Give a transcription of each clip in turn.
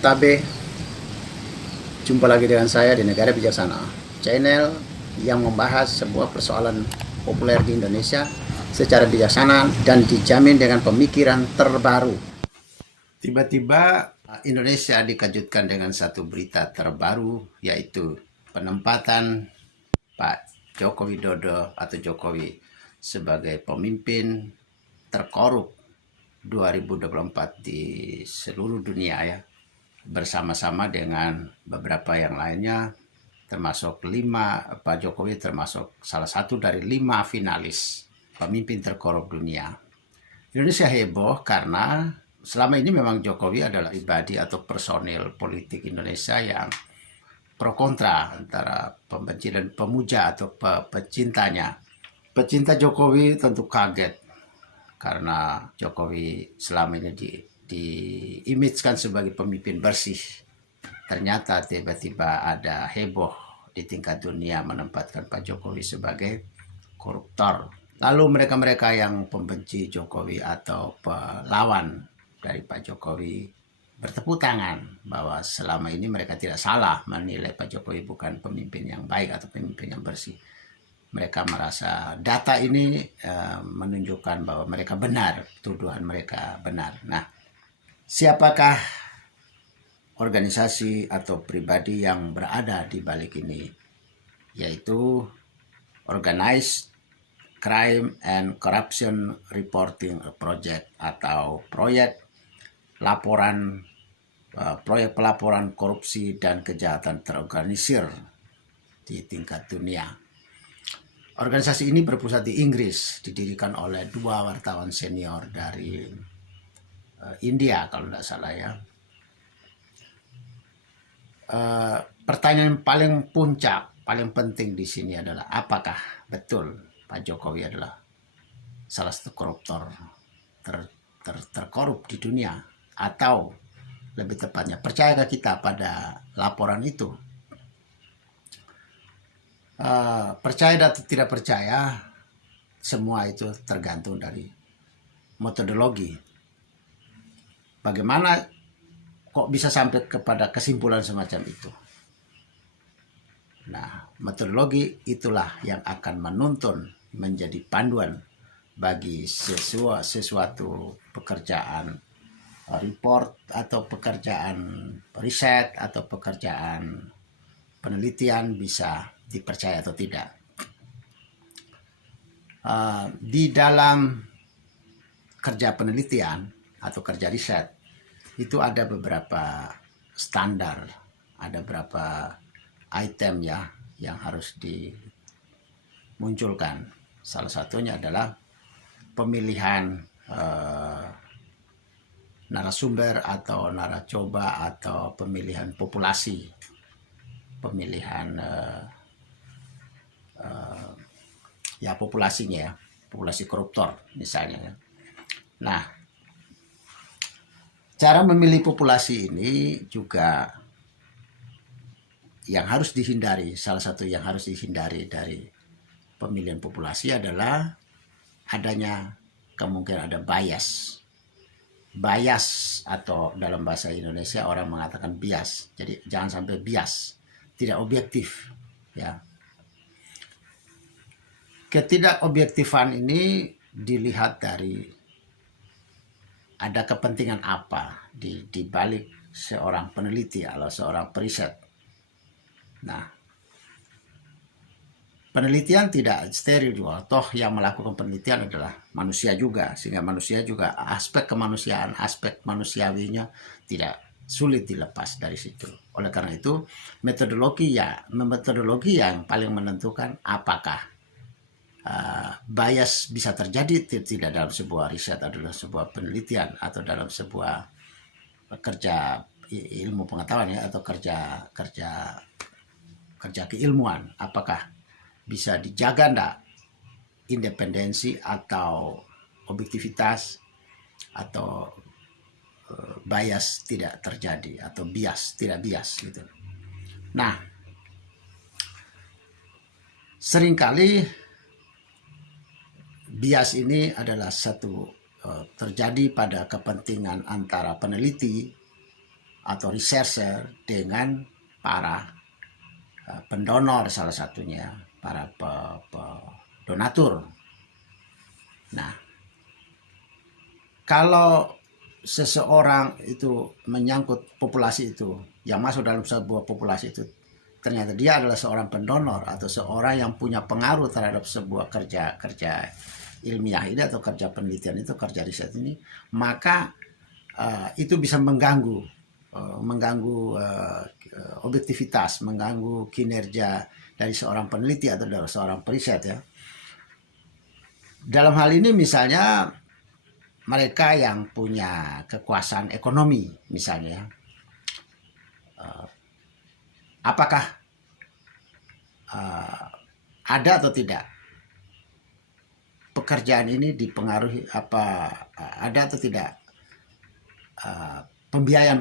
Tabe, jumpa lagi dengan saya di Negara Bijaksana, channel yang membahas sebuah persoalan populer di Indonesia secara bijaksana dan dijamin dengan pemikiran terbaru. Tiba-tiba Indonesia dikejutkan dengan satu berita terbaru, yaitu penempatan Pak Joko Widodo atau Jokowi sebagai pemimpin terkorup 2024 di seluruh dunia ya, bersama-sama dengan beberapa yang lainnya, termasuk Pak Jokowi termasuk salah satu dari 5 finalis pemimpin terkorup dunia. Indonesia heboh karena selama ini memang Jokowi adalah pribadi atau personil politik Indonesia yang pro kontra antara pembenci dan pemuja atau pecintanya. Pecinta Jokowi tentu kaget karena Jokowi selama ini diimage-kan sebagai pemimpin bersih. Ternyata tiba-tiba ada heboh di tingkat dunia menempatkan Pak Jokowi sebagai koruptor. Lalu mereka-mereka yang pembenci Jokowi atau pelawan dari Pak Jokowi bertepuk tangan bahwa selama ini mereka tidak salah menilai Pak Jokowi bukan pemimpin yang baik atau pemimpin yang bersih. Mereka merasa data ini menunjukkan bahwa mereka benar, tuduhan mereka benar. Nah, siapakah organisasi atau pribadi yang berada di balik ini? Yaitu Organized Crime and Corruption Reporting Project atau proyek pelaporan korupsi dan kejahatan terorganisir di tingkat dunia. Organisasi ini berpusat di Inggris, didirikan oleh 2 wartawan senior dari India kalau tidak salah ya. Pertanyaan paling puncak, paling penting di sini adalah apakah betul Pak Jokowi adalah salah satu koruptor terkorup di dunia, atau lebih tepatnya percayakah kita pada laporan itu? Percaya atau tidak percaya, semua itu tergantung dari metodologi. Bagaimana kok bisa sampai kepada kesimpulan semacam itu? Nah, metodologi itulah yang akan menuntun menjadi panduan bagi sesuatu pekerjaan report atau pekerjaan riset atau pekerjaan penelitian bisa dipercaya atau tidak. Di dalam kerja penelitian atau kerja riset itu ada beberapa standar, ada beberapa item ya yang harus dimunculkan. Salah satunya adalah pemilihan narasumber atau naracoba atau pemilihan populasi, pemilihan ya populasinya ya, populasi koruptor misalnya ya. Nah, cara memilih populasi ini juga yang harus dihindari, salah satu yang harus dihindari dari pemilihan populasi adalah adanya kemungkinan ada bias atau dalam bahasa Indonesia orang mengatakan bias. Jadi jangan sampai bias, tidak objektif ya. Ketidakobjektifan ini dilihat dari ada kepentingan apa di balik seorang peneliti atau seorang periset. Nah, penelitian tidak steril juga. Toh yang melakukan penelitian adalah manusia juga, sehingga manusia juga aspek kemanusiaan, aspek manusiawinya tidak sulit dilepas dari situ. Oleh karena itu, metodologi yang paling menentukan apakah bias bisa terjadi tidak dalam sebuah riset atau dalam sebuah penelitian atau dalam sebuah kerja ilmu pengetahuan ya, atau kerja keilmuan, apakah bisa dijaga enggak independensi atau objektivitas atau bias tidak terjadi atau tidak bias gitu. Nah, seringkali bias ini adalah terjadi pada kepentingan antara peneliti atau researcher dengan para pendonor, salah satunya para donatur. Nah, kalau seseorang itu menyangkut populasi itu, yang masuk dalam sebuah populasi itu, ternyata dia adalah seorang pendonor atau seorang yang punya pengaruh terhadap sebuah kerja ilmiah ini atau kerja penelitian itu, kerja riset ini, maka itu bisa mengganggu objektivitas, mengganggu kinerja dari seorang peneliti atau dari seorang periset ya. Dalam hal ini misalnya mereka yang punya kekuasaan ekonomi misalnya, apakah ada atau tidak pekerjaan ini dipengaruhi, ada atau tidak pembiayaan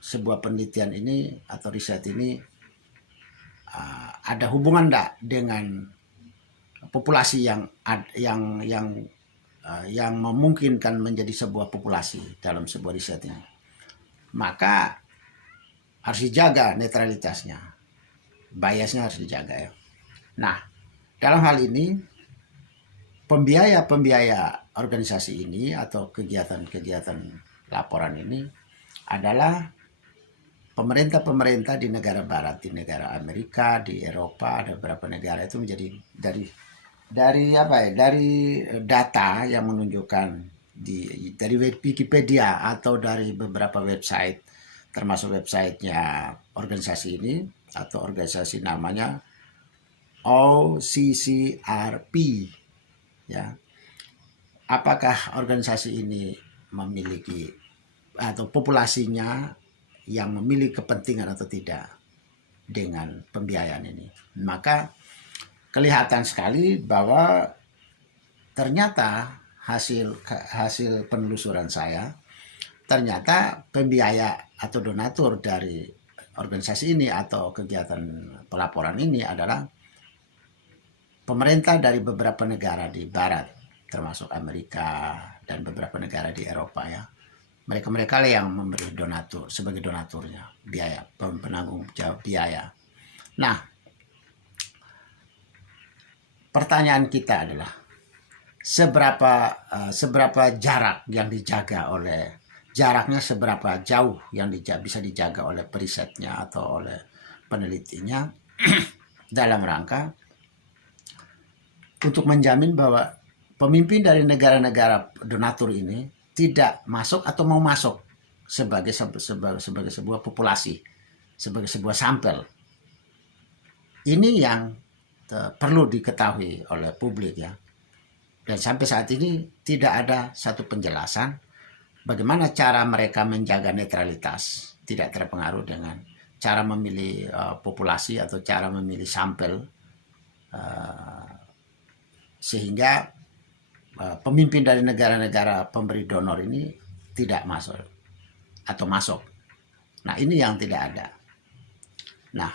sebuah penelitian ini atau riset ini ada hubungan enggak dengan populasi yang memungkinkan menjadi sebuah populasi dalam sebuah riset ini. Maka harus dijaga netralitasnya, biasnya harus dijaga ya. Nah, dalam hal ini pembiaya organisasi ini atau kegiatan laporan ini adalah pemerintah di negara barat, di negara Amerika, di Eropa, ada beberapa negara itu menjadi dari data yang menunjukkan dari Wikipedia atau dari beberapa website, termasuk websitenya organisasi ini atau organisasi namanya OCCRP ya. Apakah organisasi ini memiliki atau populasinya yang memiliki kepentingan atau tidak dengan pembiayaan ini? Maka kelihatan sekali bahwa ternyata hasil penelusuran saya, ternyata pembiaya atau donatur dari organisasi ini atau kegiatan pelaporan ini adalah pemerintah dari beberapa negara di barat, termasuk Amerika dan beberapa negara di Eropa ya. Mereka yang memberi donatur, sebagai donaturnya, biaya, penanggung jawab biaya. Nah, pertanyaan kita adalah seberapa jarak yang dijaga jaraknya seberapa jauh yang bisa dijaga oleh perisetnya atau oleh penelitinya dalam rangka untuk menjamin bahwa pemimpin dari negara-negara donatur ini tidak masuk atau mau masuk sebagai sebuah populasi, sebagai sebuah sampel. Ini yang perlu diketahui oleh publik ya. Dan sampai saat ini tidak ada satu penjelasan bagaimana cara mereka menjaga netralitas, tidak terpengaruh dengan cara memilih populasi atau cara memilih sampel, sehingga pemimpin dari negara-negara pemberi donor ini tidak masuk atau masuk. Nah, ini yang tidak ada. Nah,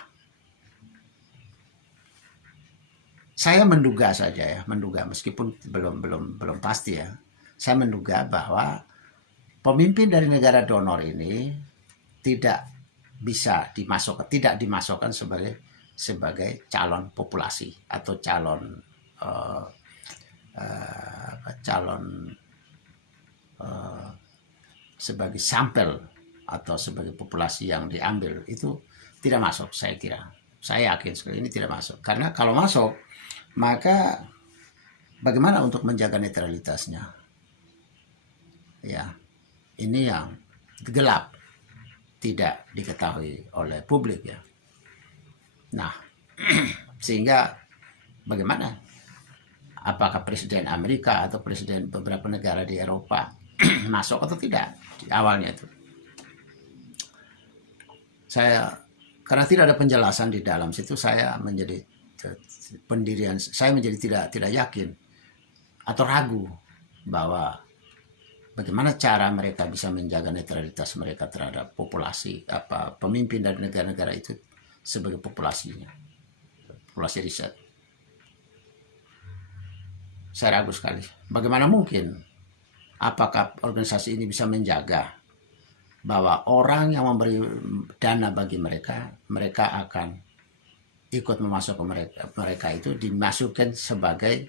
saya menduga saja ya, meskipun belum pasti ya. Saya menduga bahwa pemimpin dari negara donor ini tidak dimasukkan sebagai calon populasi atau calon sebagai sampel atau sebagai populasi yang diambil, itu tidak masuk. Saya yakin sekali ini tidak masuk, karena kalau masuk maka bagaimana untuk menjaga netralitasnya ya. Ini yang gelap, tidak diketahui oleh publik ya. Nah, sehingga bagaimana, apakah presiden Amerika atau presiden beberapa negara di Eropa masuk atau tidak di awalnya itu. Karena tidak ada penjelasan di dalam situ, saya menjadi tidak yakin atau ragu bahwa bagaimana cara mereka bisa menjaga netralitas mereka terhadap populasi, pemimpin dari negara-negara itu sebagai populasinya, populasi riset. Saya ragu sekali. Bagaimana mungkin? Apakah organisasi ini bisa menjaga bahwa orang yang memberi dana bagi mereka, mereka akan ikut memasuk ke mereka itu dimasukkan sebagai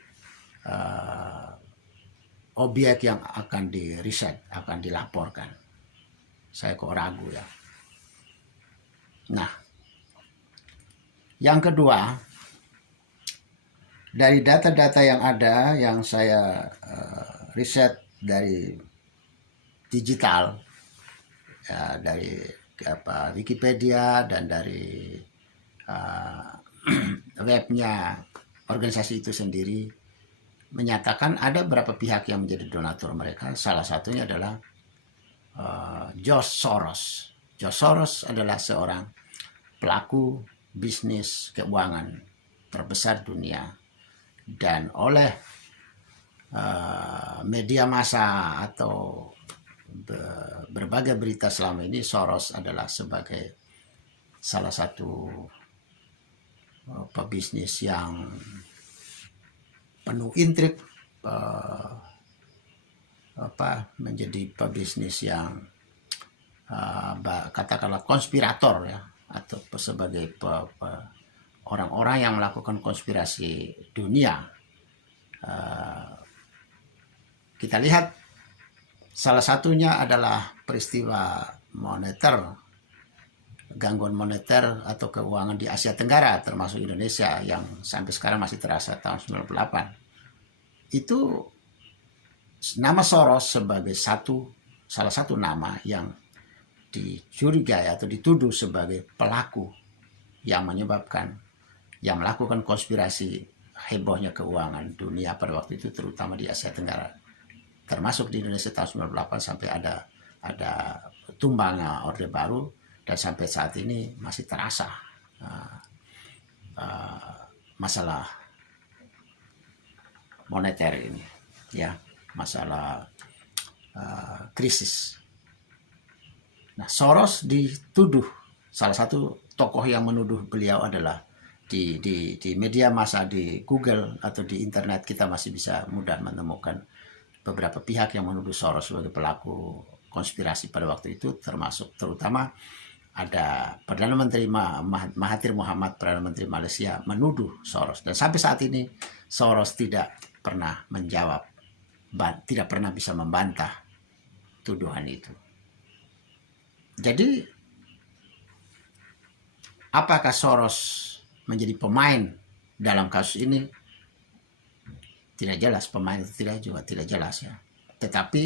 objek yang akan diriset, akan dilaporkan. Saya kok ragu ya. Nah, yang kedua, dari data-data yang ada yang saya riset dari digital, ya, dari Wikipedia dan dari webnya organisasi itu sendiri, menyatakan ada beberapa pihak yang menjadi donatur mereka. Salah satunya adalah George Soros. George Soros adalah seorang pelaku bisnis keuangan terbesar dunia, dan oleh media massa atau berbagai berita selama ini, Soros adalah sebagai salah satu pebisnis yang penuh intrik, menjadi pebisnis yang katakanlah konspirator ya, atau sebagai orang-orang yang melakukan konspirasi dunia. Kita lihat salah satunya adalah peristiwa moneter, gangguan moneter atau keuangan di Asia Tenggara termasuk Indonesia yang sampai sekarang masih terasa tahun 98. Itu nama Soros sebagai salah satu nama yang dicurigai atau dituduh sebagai pelaku yang menyebabkan, yang melakukan konspirasi hebohnya keuangan dunia pada waktu itu, terutama di Asia Tenggara, termasuk di Indonesia tahun 98 sampai ada tumbangnya Orde Baru, dan sampai saat ini masih terasa masalah moneter ini ya, masalah krisis. Nah, Soros dituduh, salah satu tokoh yang menuduh beliau adalah di media massa, di Google atau di internet kita masih bisa mudah menemukan beberapa pihak yang menuduh Soros sebagai pelaku konspirasi pada waktu itu, termasuk terutama ada Perdana Menteri Mahathir Mohamad, Perdana Menteri Malaysia, menuduh Soros, dan sampai saat ini Soros tidak pernah menjawab, tidak pernah bisa membantah tuduhan itu. Jadi apakah Soros menjadi pemain dalam kasus ini? Tidak jelas, pemain itu tidak jelas ya. Tetapi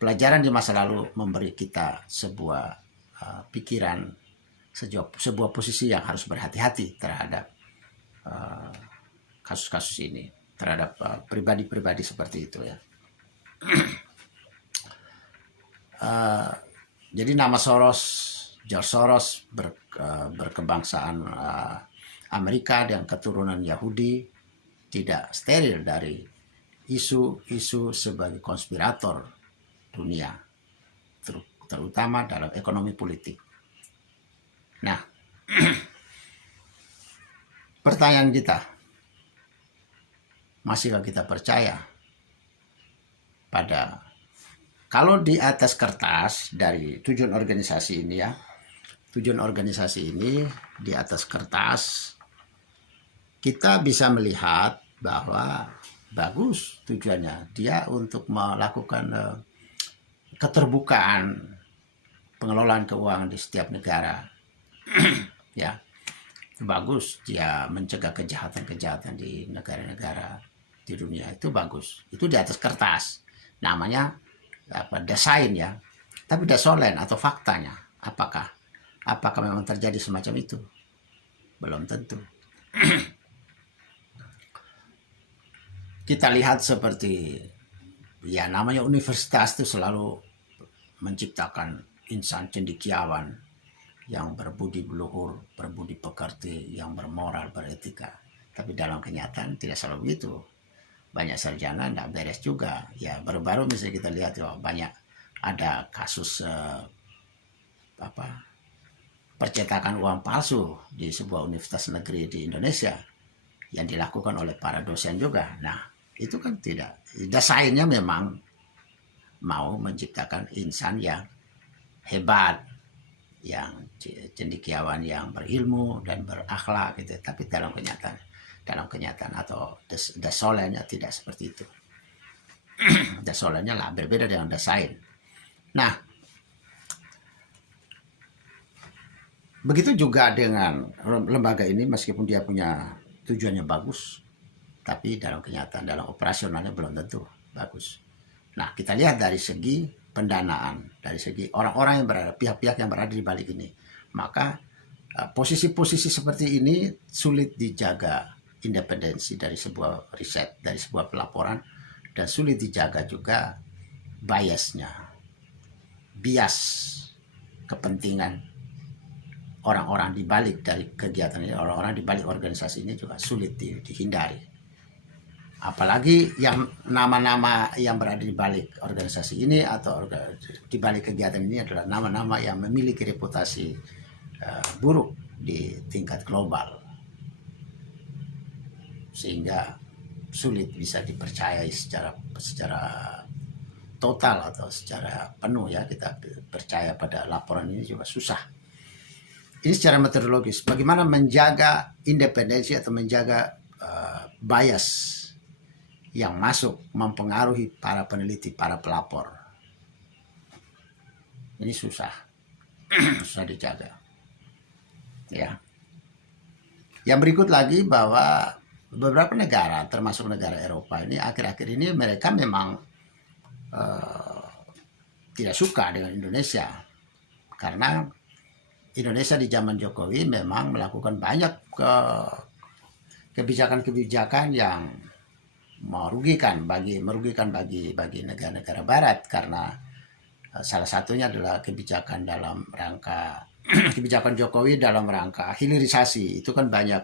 pelajaran di masa lalu memberi kita sebuah pikiran, sebuah posisi yang harus berhati-hati terhadap kasus-kasus ini, terhadap pribadi-pribadi seperti itu ya. Jadi nama Soros, George Soros, berkebangsaan Amerika dan keturunan Yahudi, tidak steril dari isu-isu sebagai konspirator dunia, terutama dalam ekonomi politik. Nah, pertanyaan kita, masihkah kita percaya pada, kalau di atas kertas dari tujuan organisasi ini ya, tujuan organisasi ini di atas kertas kita bisa melihat bahwa bagus tujuannya, dia untuk melakukan keterbukaan pengelolaan keuangan di setiap negara ya, bagus, dia mencegah kejahatan-kejahatan di negara-negara di dunia, itu bagus, itu di atas kertas namanya desain ya. Tapi desolen atau faktanya, apakah memang terjadi semacam itu? Belum tentu. Kita lihat seperti ya, namanya universitas itu selalu menciptakan insan cendekiawan yang berbudi luhur, berbudi pekerti, yang bermoral, beretika. Tapi dalam kenyataan tidak selalu begitu. Banyak sarjana tidak beres juga ya. Baru-baru misalnya kita lihat ya, banyak ada kasus percetakan uang palsu di sebuah universitas negeri di Indonesia yang dilakukan oleh para dosen juga. Nah, itu kan tidak, desainnya memang mau menciptakan insan yang hebat, yang cendekiawan, yang berilmu dan berakhlak gitu. Tapi dalam kenyataan atau dasolanya tidak seperti itu. Dasolanya lah berbeda dengan dasain. Nah, begitu juga dengan lembaga ini, meskipun dia punya tujuannya bagus, tapi dalam kenyataan, dalam operasionalnya belum tentu bagus. Nah, kita lihat dari segi pendanaan, dari segi orang-orang yang berada, pihak-pihak yang berada di balik ini. Maka posisi-posisi seperti ini sulit dijaga independensi dari sebuah riset, dari sebuah pelaporan, dan sulit dijaga juga bias kepentingan orang-orang di balik dari kegiatan ini, orang-orang di balik organisasi ini juga sulit dihindari. Apalagi yang nama-nama yang berada di balik organisasi ini atau di balik kegiatan ini adalah nama-nama yang memiliki reputasi buruk di tingkat global, sehingga sulit bisa dipercayai secara total atau secara penuh ya. Kita percaya pada laporan ini juga susah. Ini secara metodologis, bagaimana menjaga independensi atau menjaga bias yang masuk mempengaruhi para peneliti, para pelapor. Ini susah dijaga. Ya. Yang berikut lagi bahwa beberapa negara, termasuk negara Eropa ini, akhir-akhir ini mereka memang tidak suka dengan Indonesia, karena Indonesia di zaman Jokowi memang melakukan banyak kebijakan-kebijakan yang merugikan bagi negara-negara Barat, karena salah satunya adalah kebijakan dalam rangka kebijakan Jokowi dalam rangka hilirisasi. Itu kan banyak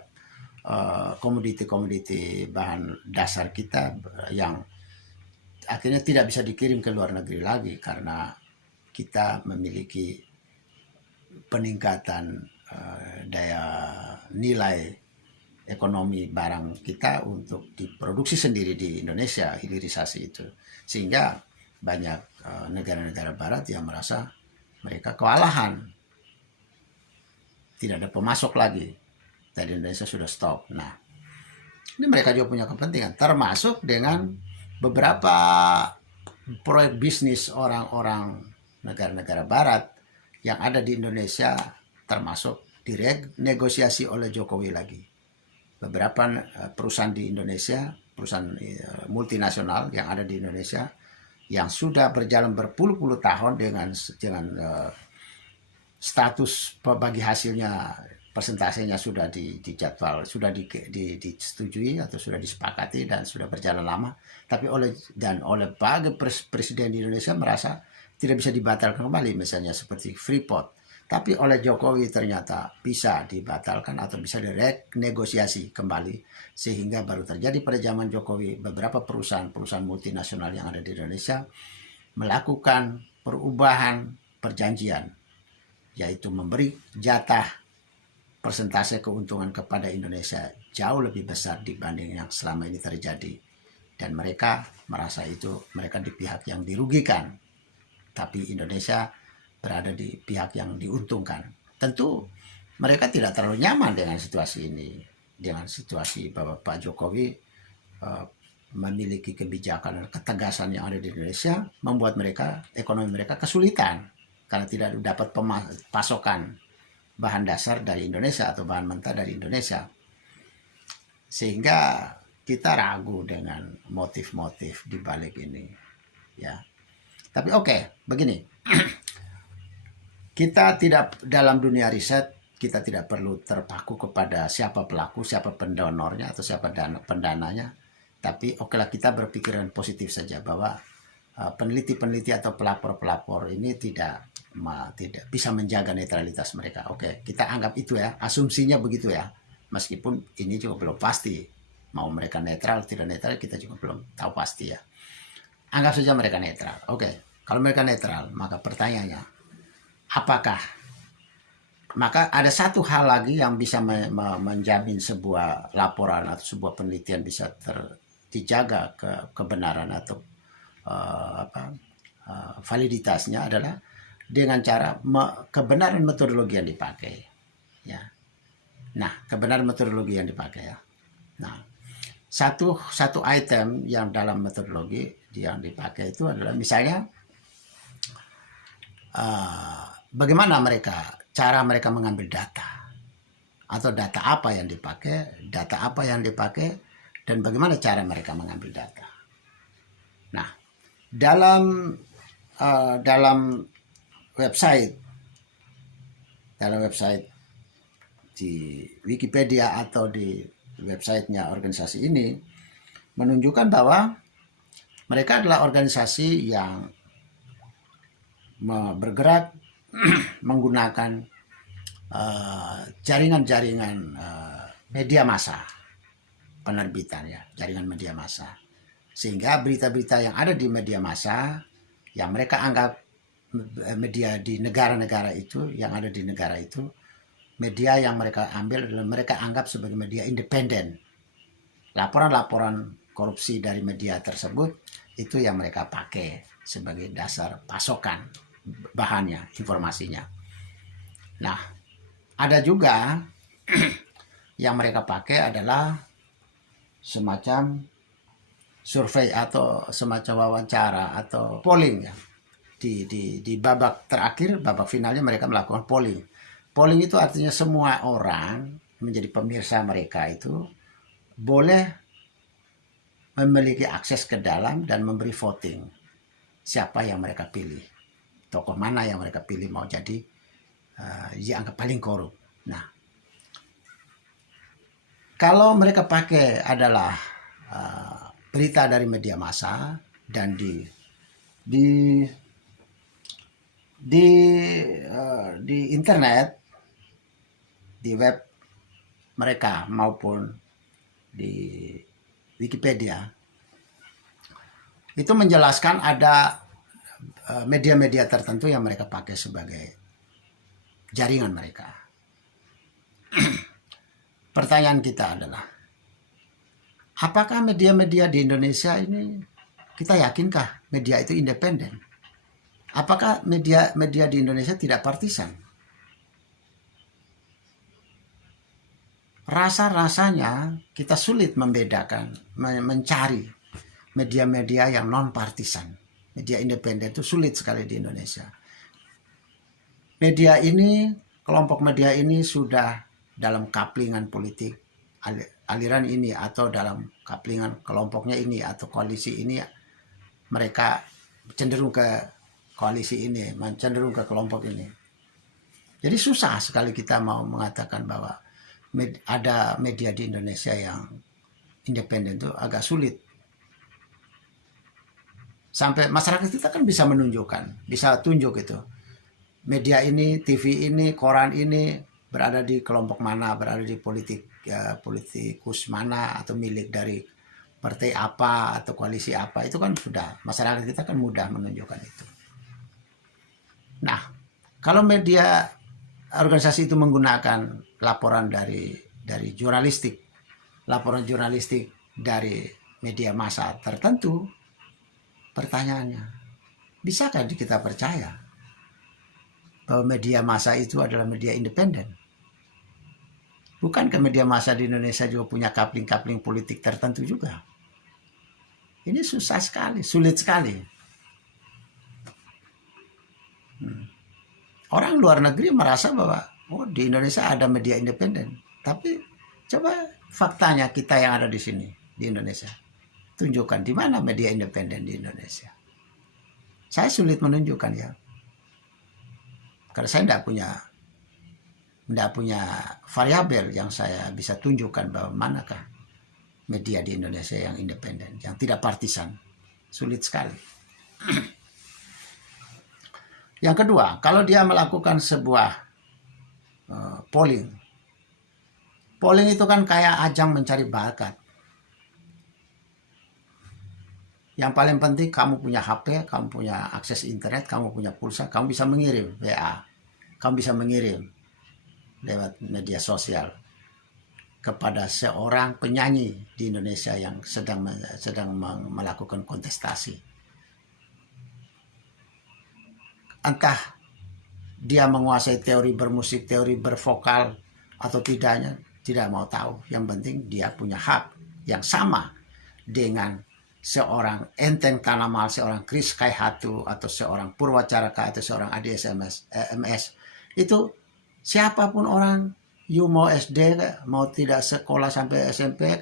komoditi-komoditi bahan dasar kita yang akhirnya tidak bisa dikirim ke luar negeri lagi, karena kita memiliki peningkatan daya nilai ekonomi barang kita untuk diproduksi sendiri di Indonesia, hilirisasi itu. Sehingga banyak negara-negara Barat yang merasa mereka kewalahan, tidak ada pemasok lagi, dari Indonesia sudah stop. Nah, ini mereka juga punya kepentingan, termasuk dengan beberapa proyek bisnis orang-orang negara-negara Barat yang ada di Indonesia, termasuk dinegosiasi oleh Jokowi lagi. Beberapa perusahaan di Indonesia, perusahaan multinasional yang ada di Indonesia, yang sudah berjalan berpuluh-puluh tahun dengan status bagi hasilnya, persentasenya sudah dijadwal, sudah disetujui atau sudah disepakati dan sudah berjalan lama, tapi oleh bagi presiden di Indonesia merasa tidak bisa dibatalkan kembali, misalnya seperti Freeport. Tapi oleh Jokowi ternyata bisa dibatalkan atau bisa dinegosiasi kembali, sehingga baru terjadi pada zaman Jokowi beberapa perusahaan multinasional yang ada di Indonesia melakukan perubahan perjanjian, yaitu memberi jatah persentase keuntungan kepada Indonesia jauh lebih besar dibanding yang selama ini terjadi. Dan mereka merasa itu mereka di pihak yang dirugikan, tapi Indonesia berada di pihak yang diuntungkan. Tentu mereka tidak terlalu nyaman dengan situasi ini, dengan situasi bahwa Pak Jokowi memiliki kebijakan dan ketegasan yang ada di Indonesia, membuat ekonomi mereka kesulitan karena tidak dapat pasokan bahan dasar dari Indonesia atau bahan mentah dari Indonesia. Sehingga kita ragu dengan motif-motif di balik ini, ya. Tapi oke, begini. Kita tidak, dalam dunia riset, kita tidak perlu terpaku kepada siapa pelaku, siapa pendonornya, atau siapa pendananya. Tapi okelah, kita berpikiran positif saja bahwa peneliti-peneliti atau pelapor-pelapor ini tidak bisa menjaga netralitas mereka. Oke, kita anggap itu ya, asumsinya begitu ya. Meskipun ini juga belum pasti. Mau mereka netral, tidak netral, kita juga belum tahu pasti ya. Anggap saja mereka netral. Oke, kalau mereka netral, maka pertanyaannya, maka ada satu hal lagi yang bisa menjamin sebuah laporan atau sebuah penelitian bisa dijaga kebenaran atau validitasnya, adalah dengan cara kebenaran metodologi yang dipakai, ya. Nah, kebenaran metodologi yang dipakai, ya. Nah, satu item yang dalam metodologi yang dipakai itu adalah misalnya bagaimana cara mereka mengambil data, atau data apa yang dipakai, dan bagaimana cara mereka mengambil data. Nah, dalam website di Wikipedia atau di websitenya organisasi ini menunjukkan bahwa mereka adalah organisasi yang bergerak menggunakan jaringan-jaringan media massa, penerbitan, ya, jaringan media massa, sehingga berita-berita yang ada di media massa yang mereka anggap media di negara-negara itu, yang ada di negara itu, media yang mereka ambil adalah mereka anggap sebagai media independen. Laporan-laporan korupsi dari media tersebut itu yang mereka pakai sebagai dasar pasokan bahannya, informasinya. Nah, ada juga yang mereka pakai adalah semacam survei atau semacam wawancara atau polling, ya. Di babak terakhir, babak finalnya mereka melakukan polling. Polling itu artinya semua orang menjadi pemirsa mereka itu boleh memiliki akses ke dalam dan memberi voting siapa yang mereka pilih, tokoh mana yang mereka pilih mau jadi dianggap paling korup. Nah, kalau mereka pakai adalah berita dari media massa dan di internet, di web mereka maupun di Wikipedia, itu menjelaskan ada media-media tertentu yang mereka pakai sebagai jaringan mereka. Pertanyaan kita adalah, apakah media-media di Indonesia ini, kita yakinkah media itu independen? Apakah media di Indonesia tidak partisan? Rasa-rasanya kita sulit membedakan, mencari media-media yang non-partisan. Media independen itu sulit sekali di Indonesia. Media ini, kelompok media ini sudah dalam kaplingan politik, aliran ini, atau dalam kaplingan kelompoknya ini atau koalisi ini, mereka cenderung ke koalisi ini, cenderung ke kelompok ini. Jadi susah sekali kita mau mengatakan bahwa ada media di Indonesia yang independen, itu agak sulit. Sampai masyarakat kita kan bisa menunjukkan, bisa tunjuk itu. Media ini, TV ini, koran ini berada di kelompok mana, berada di politikus mana, atau milik dari partai apa atau koalisi apa. Itu kan sudah, masyarakat kita kan mudah menunjukkan itu. Nah, kalau media organisasi itu menggunakan laporan dari jurnalistik, laporan jurnalistik dari media massa tertentu, pertanyaannya, bisakah kita percaya bahwa media massa itu adalah media independen? Bukankah media massa di Indonesia juga punya kapling-kapling politik tertentu juga? Ini susah sekali, sulit sekali. Orang luar negeri merasa bahwa di Indonesia ada media independen. Tapi coba faktanya kita yang ada di sini, di Indonesia. Tunjukkan di mana media independen di Indonesia. Saya sulit menunjukkan, ya. Karena saya tidak punya variabel yang saya bisa tunjukkan bahwa manakah media di Indonesia yang independen, yang tidak partisan. Sulit sekali. Yang kedua, kalau dia melakukan sebuah polling. Polling itu kan kayak ajang mencari bakat. Yang paling penting kamu punya HP, kamu punya akses internet, kamu punya pulsa, kamu bisa mengirim WA. Kamu bisa mengirim lewat media sosial kepada seorang penyanyi di Indonesia yang sedang melakukan kontestasi. Entah dia menguasai teori bermusik, teori bervokal atau tidaknya, tidak mau tahu. Yang penting dia punya hak yang sama dengan seorang Enteng Tanamal, seorang Kris Kaihatu, atau seorang Purwacaraka, atau seorang Adi MS. Itu siapapun orang, you mau SD, mau tidak sekolah sampai SMP,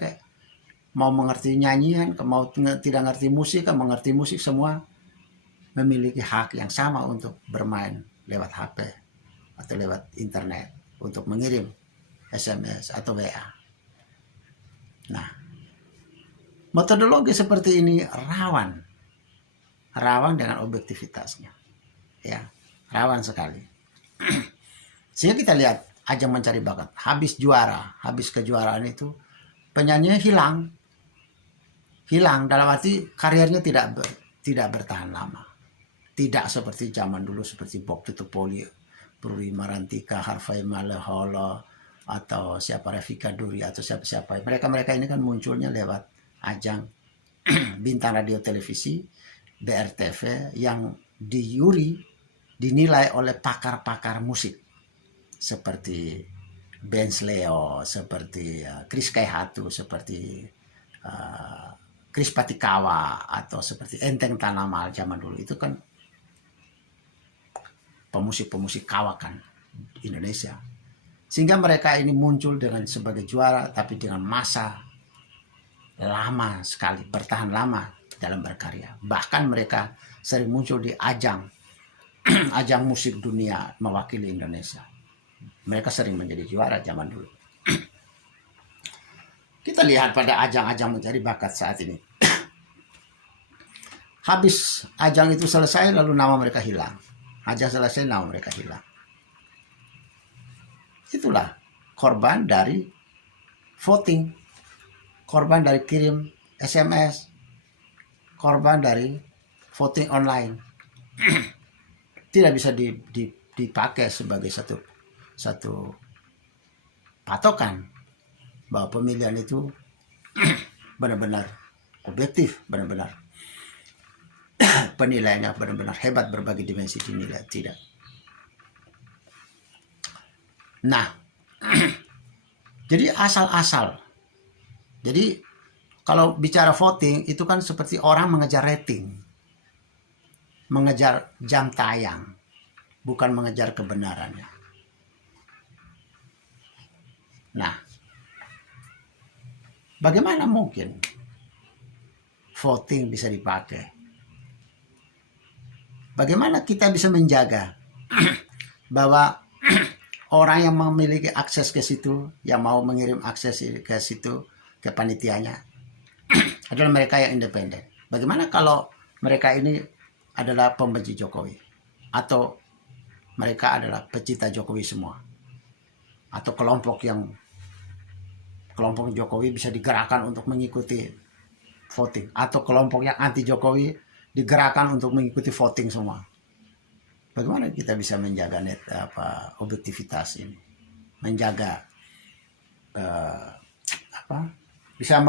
mau mengerti nyanyian, mau tidak ngerti musik, mengerti musik, semua memiliki hak yang sama untuk bermain lewat HP atau lewat internet, untuk mengirim SMS atau WA. Nah, metodologi seperti ini rawan dengan objektivitasnya, ya, rawan sekali. Sehingga kita lihat ajang mencari bakat, habis kejuaraan itu penyanyinya hilang dalam arti karirnya tidak bertahan lama. Tidak seperti zaman dulu, seperti Bob Tutupoli, Puri Marantika, Harvey Maleholo, atau siapa Rafika Duri, atau siapa-siapa. Mereka ini kan munculnya lewat ajang bintang radio televisi, BRTV, yang dinilai oleh pakar-pakar musik seperti Benz Leo, seperti Kris Kaihatu, seperti Kris Patikawa, atau seperti Enteng Tanamal zaman dulu. Itu kan pemusik-pemusik kawakan Indonesia. Sehingga mereka ini muncul sebagai juara, tapi dengan masa lama sekali, bertahan lama dalam berkarya. Bahkan mereka sering muncul di ajang musik dunia mewakili Indonesia. Mereka sering menjadi juara zaman dulu. Kita lihat pada ajang-ajang mencari bakat saat ini. Habis ajang itu selesai, lalu nama mereka hilang. Ajang selesai, nama mereka hilang. Itulah korban dari voting, korban dari kirim SMS, korban dari voting online. Tidak bisa dipakai sebagai satu patokan bahwa pemilihan itu benar-benar objektif, benar-benar penilaiannya benar-benar hebat, berbagai dimensi dinilai. Tidak. Nah, jadi asal-asal. Jadi kalau bicara voting itu kan seperti orang mengejar rating, mengejar jam tayang, bukan mengejar kebenarannya. Nah, bagaimana mungkin voting bisa dipakai? Bagaimana kita bisa menjaga bahwa orang yang memiliki akses ke situ, yang mau mengirim akses ke situ, ke panitianya, adalah mereka yang independen? Bagaimana kalau mereka ini adalah pembenci Jokowi, atau mereka adalah pecinta Jokowi semua, atau kelompok Jokowi bisa digerakkan untuk mengikuti voting, atau kelompok yang anti Jokowi digerakkan untuk mengikuti voting semua? Bagaimana kita bisa menjaga objektivitas ini, menjaga bisa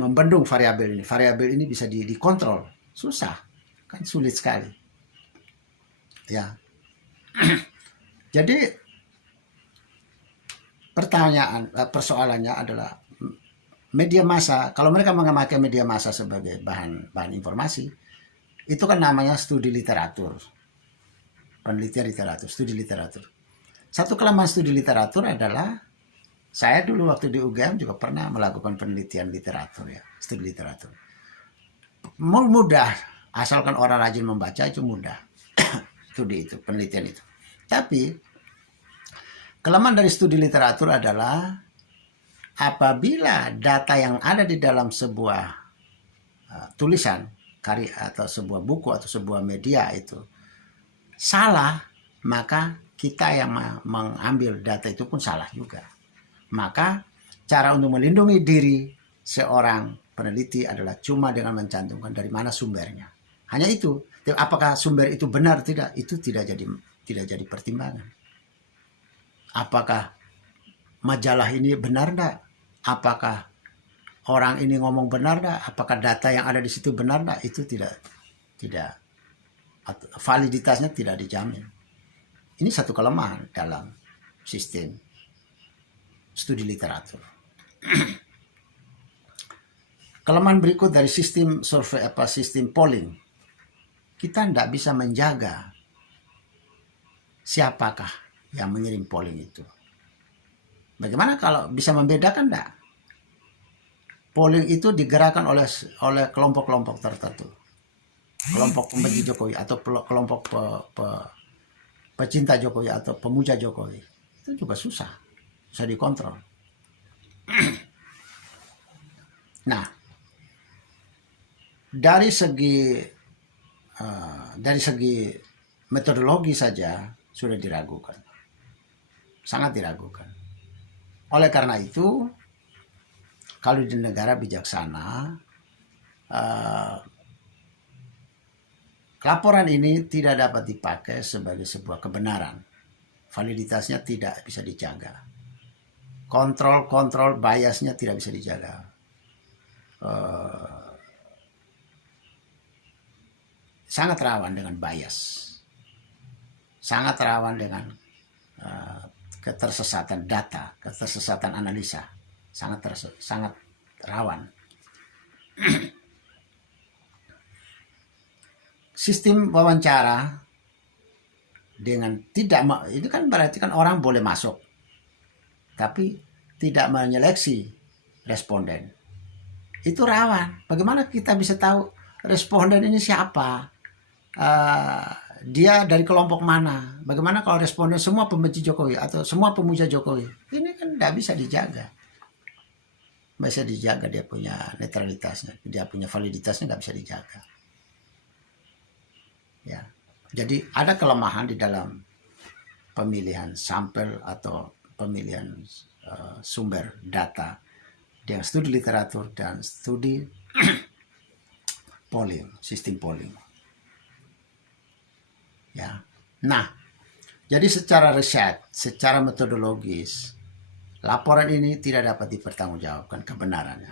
membendung variabel ini? Variabel ini bisa dikontrol, susah kan, sulit sekali, ya. Jadi persoalannya adalah media massa. Kalau mereka memakai media massa sebagai bahan informasi, itu kan namanya studi literatur, penelitian literatur, studi literatur. Satu kelemahan studi literatur adalah, saya dulu waktu di UGM juga pernah melakukan penelitian literatur, ya, studi literatur. Mudah, asalkan orang rajin membaca itu mudah. Studi itu, penelitian itu. Tapi kelemahan dari studi literatur adalah apabila data yang ada di dalam sebuah tulisan, karya, atau sebuah buku, atau sebuah media itu salah, maka kita yang mengambil data itu pun salah juga. Maka cara untuk melindungi diri seorang peneliti adalah cuma dengan mencantumkan dari mana sumbernya. Hanya itu. Apakah sumber itu benar tidak? Itu tidak jadi pertimbangan. Apakah majalah ini benar enggak? Apakah orang ini ngomong benar enggak? Apakah data yang ada di situ benar enggak? Itu tidak validitasnya tidak dijamin. Ini satu kelemahan dalam sistem studi literatur. Kelemahan berikut dari sistem survei sistem polling, kita tidak bisa menjaga siapakah yang mengirim polling itu. Bagaimana kalau bisa membedakan enggak? Polling itu digerakkan oleh kelompok-kelompok tertentu. Kelompok pembenci Jokowi atau kelompok pecinta Jokowi atau pemuja Jokowi. Itu juga susah dikontrol. Nah, dari segi metodologi saja sudah diragukan, sangat diragukan. Oleh karena itu, kalau di negara bijaksana, laporan ini tidak dapat dipakai sebagai sebuah kebenaran. Validitasnya tidak bisa dijaga. Kontrol biasnya tidak bisa dijaga. Sangat rawan dengan bias, sangat rawan dengan ketersesatan data, ketersesatan analisa, sangat rawan. Sistem wawancara dengan tidak, itu kan berarti kan orang boleh masuk, tapi tidak menyeleksi responden. Itu rawan. Bagaimana kita bisa tahu responden ini siapa? Dia dari kelompok mana? Bagaimana kalau responden semua pembenci Jokowi atau semua pemuja Jokowi? Ini kan tidak bisa dijaga. Bisa dijaga dia punya netralitasnya, dia punya validitasnya nggak bisa dijaga. Ya, jadi ada kelemahan di dalam pemilihan sampel atau pemilihan sumber data dengan studi literatur dan studi polling, sistem polling. Ya. Nah, jadi secara riset, secara metodologis, laporan ini tidak dapat dipertanggungjawabkan kebenarannya.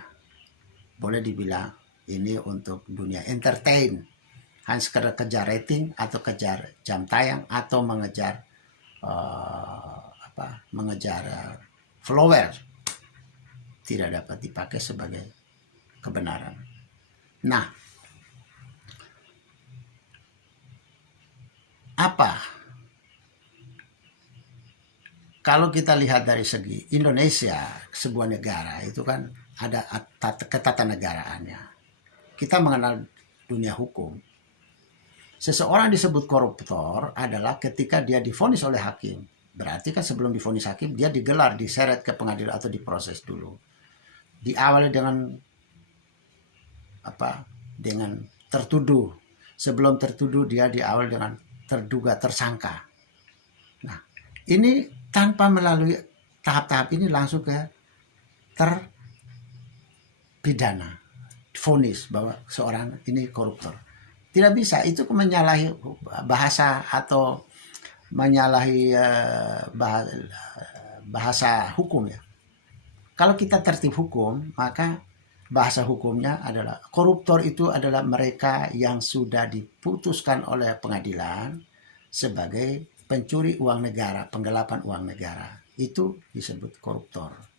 Boleh dibilang ini untuk dunia entertain, hanya sekedar kejar rating atau kejar jam tayang atau mengejar follower, tidak dapat dipakai sebagai kebenaran. Nah, apa kalau kita lihat dari segi Indonesia, sebuah negara itu kan ada ketatanegaraannya. Kita mengenal dunia hukum. Seseorang disebut koruptor adalah ketika dia divonis oleh hakim. Berarti kan sebelum divonis hakim, dia digelar, diseret ke pengadilan atau diproses dulu. Diawali dengan dengan tertuduh. Sebelum tertuduh, dia diawali dengan terduga tersangka. Nah, ini tanpa melalui tahap-tahap ini langsung ke terpidana, vonis bahwa seorang ini koruptor. Tidak bisa, itu menyalahi bahasa atau menyalahi bahasa hukum ya. Kalau kita tertib hukum, maka bahasa hukumnya adalah koruptor itu adalah mereka yang sudah diputuskan oleh pengadilan sebagai pencuri uang negara, penggelapan uang negara. Itu disebut koruptor.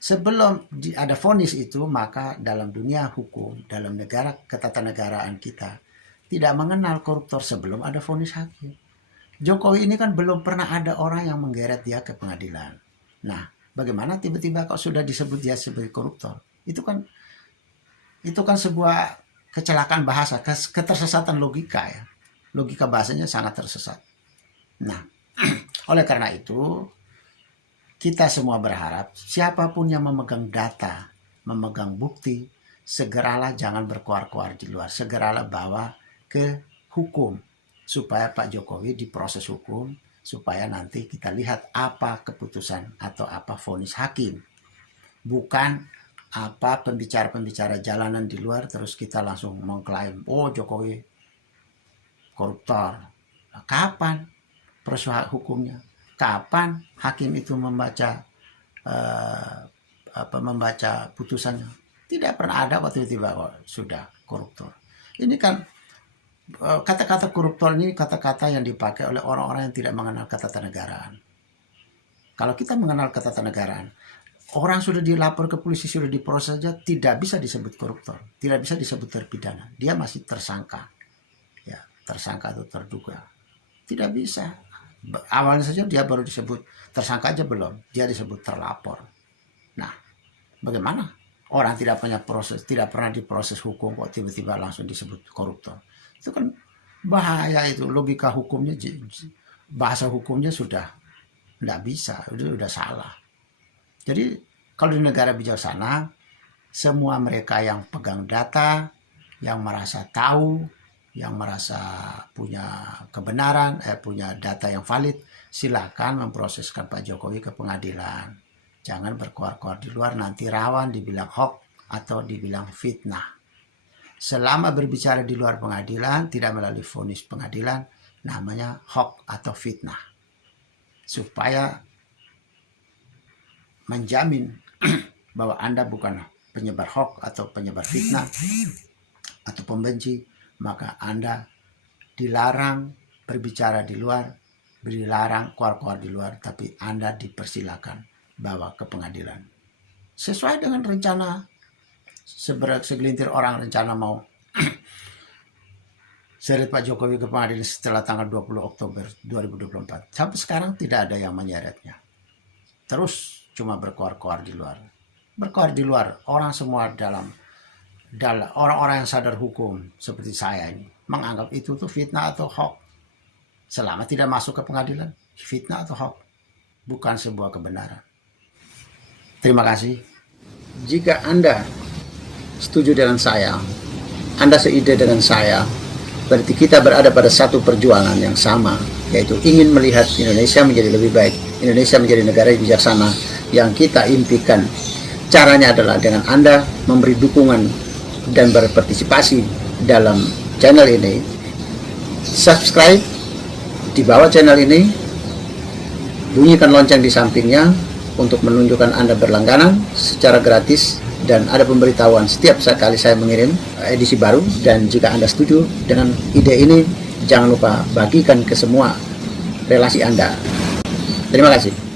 Sebelum ada vonis itu, maka dalam dunia hukum, dalam negara ketatanegaraan kita, tidak mengenal koruptor sebelum ada vonis hakim. Jokowi ini kan belum pernah ada orang yang menggeret dia ke pengadilan. Nah, bagaimana tiba-tiba kok sudah disebut dia sebagai koruptor? Itu kan sebuah kecelakaan bahasa, ketersesatan logika ya. Logika bahasanya sangat tersesat. Nah, oleh karena itu, kita semua berharap siapapun yang memegang data, memegang bukti, segeralah jangan berkuar-kuar di luar. Segeralah bawa ke hukum supaya Pak Jokowi diproses hukum, supaya nanti kita lihat apa keputusan atau apa vonis hakim. Bukan apa pembicara-pembicara jalanan di luar terus kita langsung mengklaim, oh Jokowi koruptor. Nah, kapan proses hukumnya? Kapan hakim itu membaca putusannya? Tidak pernah ada waktu tiba-tiba sudah koruptor. Ini kan Kata-kata koruptor ini kata-kata yang dipakai oleh orang-orang yang tidak mengenal ketatanegaraan. Kalau kita mengenal ketatanegaraan, orang sudah dilapor ke polisi, sudah diproses saja, tidak bisa disebut koruptor, tidak bisa disebut terpidana. Dia masih tersangka, ya, tersangka atau terduga. Tidak bisa. Awalnya saja dia baru disebut tersangka aja belum, dia disebut terlapor. Nah, bagaimana? Orang tidak punya proses, tidak pernah diproses hukum kok tiba-tiba langsung disebut koruptor. Itu kan bahaya itu, logika hukumnya, bahasa hukumnya sudah tidak bisa, udah salah. Jadi kalau di negara bijaksana, semua mereka yang pegang data, yang merasa tahu, yang merasa punya kebenaran, punya data yang valid, silakan memproseskan Pak Jokowi ke pengadilan. Jangan berkoar-koar di luar, nanti rawan dibilang hoax atau dibilang fitnah. Selama berbicara di luar pengadilan, tidak melalui vonis pengadilan, namanya hoax atau fitnah. Supaya menjamin bahwa Anda bukan penyebar hoax atau penyebar fitnah atau pembenci, maka Anda dilarang berbicara di luar, dilarang keluar-keluar di luar, tapi Anda dipersilakan bawa ke pengadilan. Sesuai dengan rencana segelintir orang rencana mau seret Pak Jokowi ke pengadilan setelah tanggal 20 Oktober 2024. Sampai sekarang tidak ada yang menyeretnya. Terus cuma berkoar-koar di luar. Berkoar di luar, orang semua dalam orang-orang yang sadar hukum seperti saya ini menganggap itu tuh fitnah atau hoax. Selama tidak masuk ke pengadilan, fitnah atau hoax bukan sebuah kebenaran. Terima kasih. Jika Anda setuju dengan saya, Anda seide dengan saya, berarti kita berada pada satu perjuangan yang sama, yaitu ingin melihat Indonesia menjadi lebih baik, Indonesia menjadi negara yang bijaksana yang kita impikan. Caranya adalah dengan Anda memberi dukungan dan berpartisipasi dalam channel ini. Subscribe di bawah channel ini, bunyikan lonceng di sampingnya untuk menunjukkan Anda berlangganan secara gratis, dan ada pemberitahuan setiap kali saya mengirim edisi baru. Dan jika Anda setuju dengan ide ini, jangan lupa bagikan ke semua relasi Anda. Terima kasih.